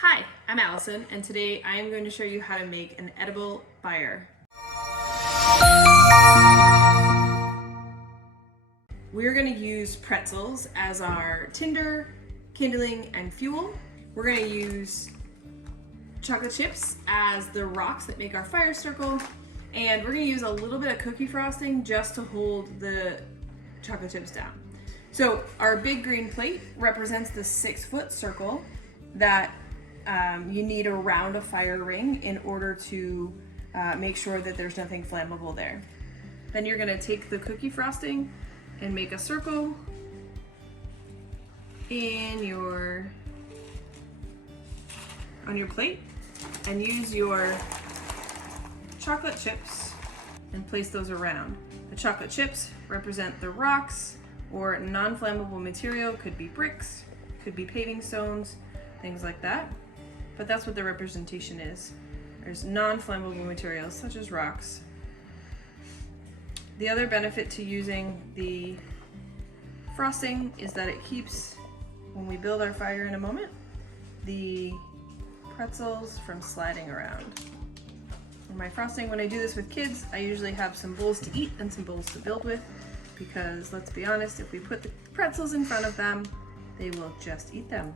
Hi, I'm Allison, and today I am going to show you how to make an edible fire. We're going to use pretzels as our tinder, kindling, and fuel. We're going to use chocolate chips as the rocks that make our fire circle, and we're going to use a little bit of cookie frosting just to hold the chocolate chips down. So our big green plate represents the 6-foot circle that you need around a fire ring in order to make sure that there's nothing flammable there. Then you're going to take the cookie frosting and make a circle on your plate, and use your chocolate chips and place those around. The chocolate chips represent the rocks or non-flammable material. Could be bricks, could be paving stones, things like that. But that's what the representation is. There's non-flammable materials such as rocks. The other benefit to using the frosting is that it keeps, when we build our fire in a moment, the pretzels from sliding around. And my frosting, when I do this with kids, I usually have some bowls to eat and some bowls to build with, because let's be honest, if we put the pretzels in front of them, they will just eat them.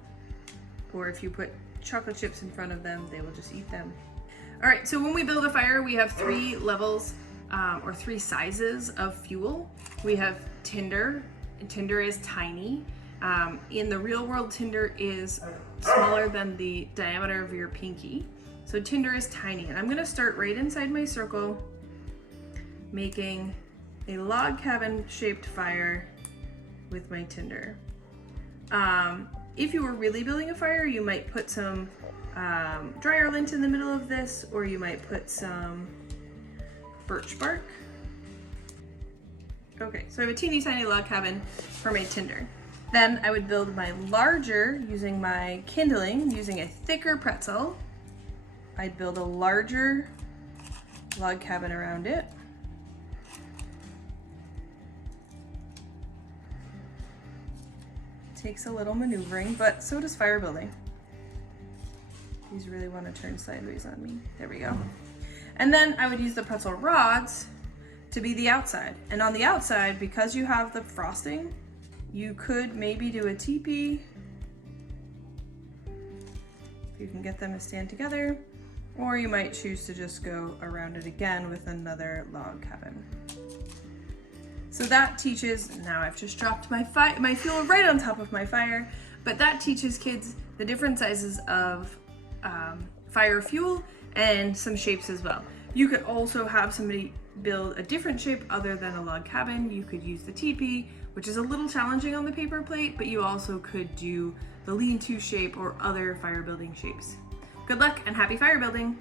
Or if you put chocolate chips in front of them, they will just eat them. All right, so when we build a fire, we have 3 levels or 3 sizes of fuel. We have tinder, and tinder is tiny. In the real world, tinder is smaller than the diameter of your pinky. So tinder is tiny, and I'm gonna start right inside my circle, making a log cabin shaped fire with my tinder. If you were really building a fire, you might put some dryer lint in the middle of this, or you might put some birch bark. Okay, so I have a teeny tiny log cabin for my tinder. Then I would build my larger using my kindling, using a thicker pretzel. I'd build a larger log cabin around it. Takes a little maneuvering, but so does fire building. These really want to turn sideways on me. There we go. And then I would use the pretzel rods to be the outside. And on the outside, because you have the frosting, you could maybe do a teepee. If you can get them to stand together. Or you might choose to just go around it again with another log cabin. So that teaches, now I've just dropped my fuel right on top of my fire, but that teaches kids the different sizes of fire fuel and some shapes as well. You could also have somebody build a different shape other than a log cabin. You could use the teepee, which is a little challenging on the paper plate, but you also could do the lean-to shape or other fire building shapes. Good luck and happy fire building!